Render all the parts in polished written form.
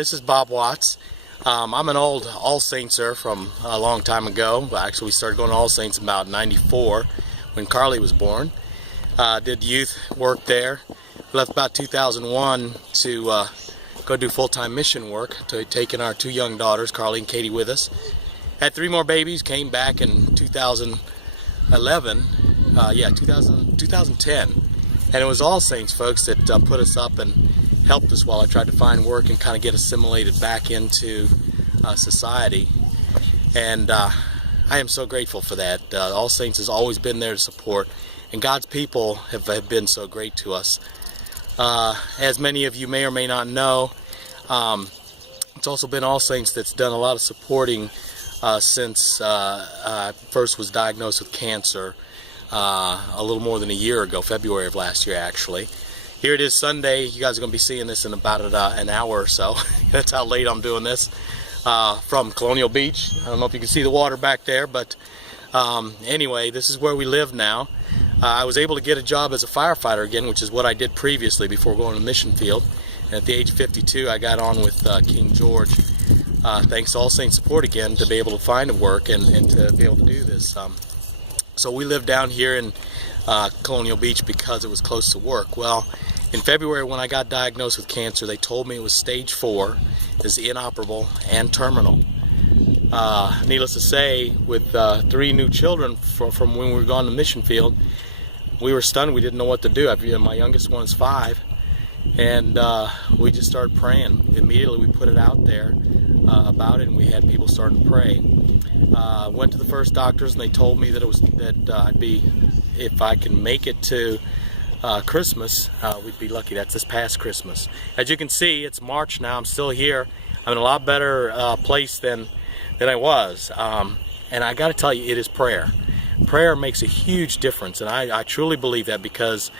this is Bob Watts. I'm an old All Saintser from a long time ago. Actually, we started going to All Saints about '94 when Carly was born. Did youth work there. Left about 2001 to go do full-time mission work, taking our two young daughters, Carly and Katie, with us. Had three more babies, came back in 2011, 2010. And it was All Saints folks that put us up and helped us while I tried to find work and kind of get assimilated back into society. And I am so grateful for that. All Saints has always been there to support, and God's people have been so great to us. As many of you may or may not know, it's also been All Saints that's done a lot of supporting since I first was diagnosed with cancer a little more than a year ago, February of last year actually. Here it is Sunday. You guys are going to be seeing this in about an hour or so. That's how late I'm doing this. From Colonial Beach. I don't know if you can see the water back there, but anyway, this is where we live now. I was able to get a job as a firefighter again, which is what I did previously before going to the mission field. And at the age of 52, I got on with King George. Thanks to All Saints support again to be able to find a work and to be able to do this. So we live down here in Colonial Beach because it was close to work. Well, in February when I got diagnosed with cancer, they told me it was stage 4, is inoperable and terminal. Needless to say, with 3 new children from when we were gone to the mission field, we were stunned. We didn't know what to do. My youngest one is 5, and we just started praying. Immediately we put it out there about it, and we had people starting to pray. Went to the first doctors, and they told me that I'd be, if I can make it to Christmas, we'd be lucky. That's this past Christmas. As you can see, it's March now. I'm still here. I'm in a lot better place than I was. And I got to tell you, it is prayer. Prayer makes a huge difference, and I truly believe that, because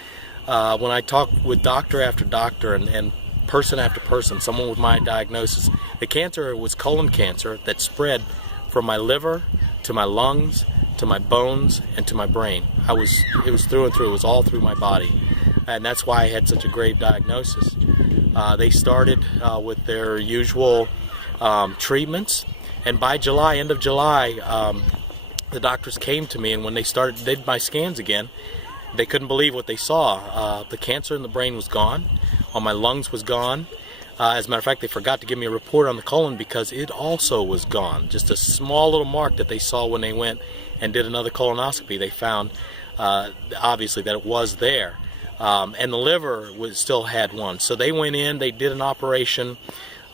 when I talk with doctor after doctor and person after person, someone with my diagnosis, the cancer was colon cancer that spread from my liver to my lungs to my bones and to my brain. It was through and through. It was all through my body, and that's why I had such a grave diagnosis. They started with their usual treatments, and by July, end of July, the doctors came to me, and when they did my scans again, they couldn't believe what they saw. The cancer in the brain was gone, on my lungs was gone. As a matter of fact, they forgot to give me a report on the colon because it also was gone. Just a small little mark that they saw when they went and did another colonoscopy. They found, obviously, that it was there. And the liver still had one. So they went in, they did an operation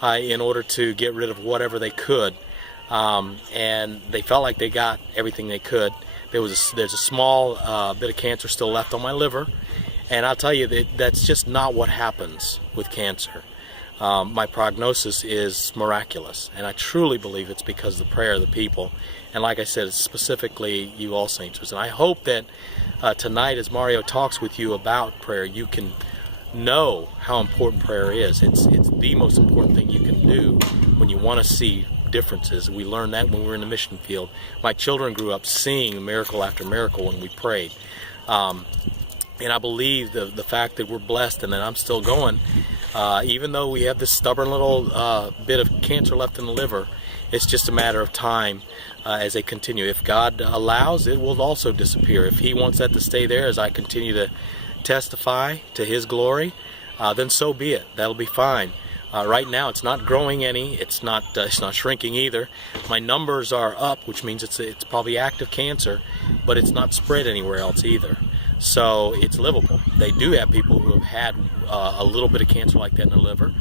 in order to get rid of whatever they could. And they felt like they got everything they could. There's a small bit of cancer still left on my liver. And I'll tell you, that's just not what happens with cancer. My prognosis is miraculous, and I truly believe it's because of the prayer of the people. And like I said, it's specifically you All Saints. And I hope that tonight, as Mario talks with you about prayer, you can know how important prayer is. It's the most important thing you can do when you want to see differences. We learned that when we were in the mission field. My children grew up seeing miracle after miracle when we prayed. And I believe the fact that we're blessed and that I'm still going, even though we have this stubborn little bit of cancer left in the liver, it's just a matter of time as they continue. If God allows, it will also disappear. If He wants that to stay there as I continue to testify to His glory, then so be it. That'll be fine. Right now, it's not growing any. It's not shrinking either. My numbers are up, which means it's probably active cancer, but it's not spread anywhere else either. So it's livable. They do have people who have had a little bit of cancer like that in their liver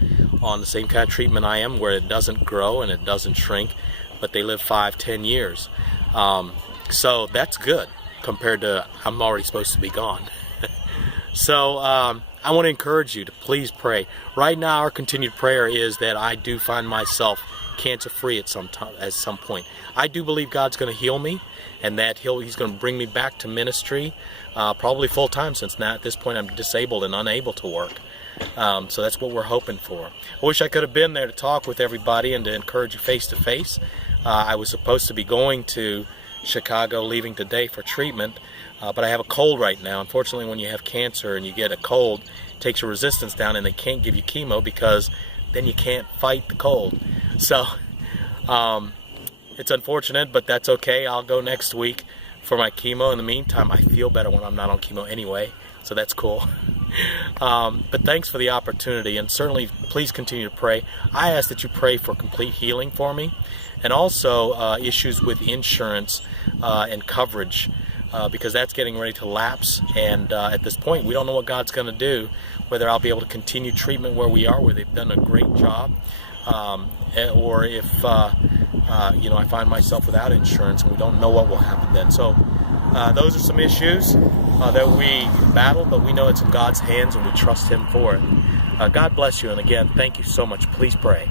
on the same kind of treatment I am, where it doesn't grow and it doesn't shrink, but they live 5-10 years. So that's good compared to I'm already supposed to be gone. So I want to encourage you to please pray. Right now, our continued prayer is that I do find myself cancer-free at some point. I do believe God's going to heal me, and that He's going to bring me back to ministry, probably full-time, since now at this point I'm disabled and unable to work. So that's what we're hoping for. I wish I could have been there to talk with everybody and to encourage you face-to-face. I was supposed to be going to Chicago, leaving today for treatment, but I have a cold right now. Unfortunately, when you have cancer and you get a cold, it takes your resistance down, and they can't give you chemo because then you can't fight the cold. So it's unfortunate, but that's okay. I'll go next week for my chemo. In the meantime, I feel better when I'm not on chemo anyway, so that's cool. But thanks for the opportunity, and certainly please continue to pray. I ask that you pray for complete healing for me, and also issues with insurance and coverage, because that's getting ready to lapse, and at this point we don't know what God's going to do, whether I'll be able to continue treatment where we are, where they've done a great job, or if I find myself without insurance, and we don't know what will happen then. So those are some issues that we battle, but we know it's in God's hands and we trust Him for it. God bless you, and again, thank you so much. Please pray.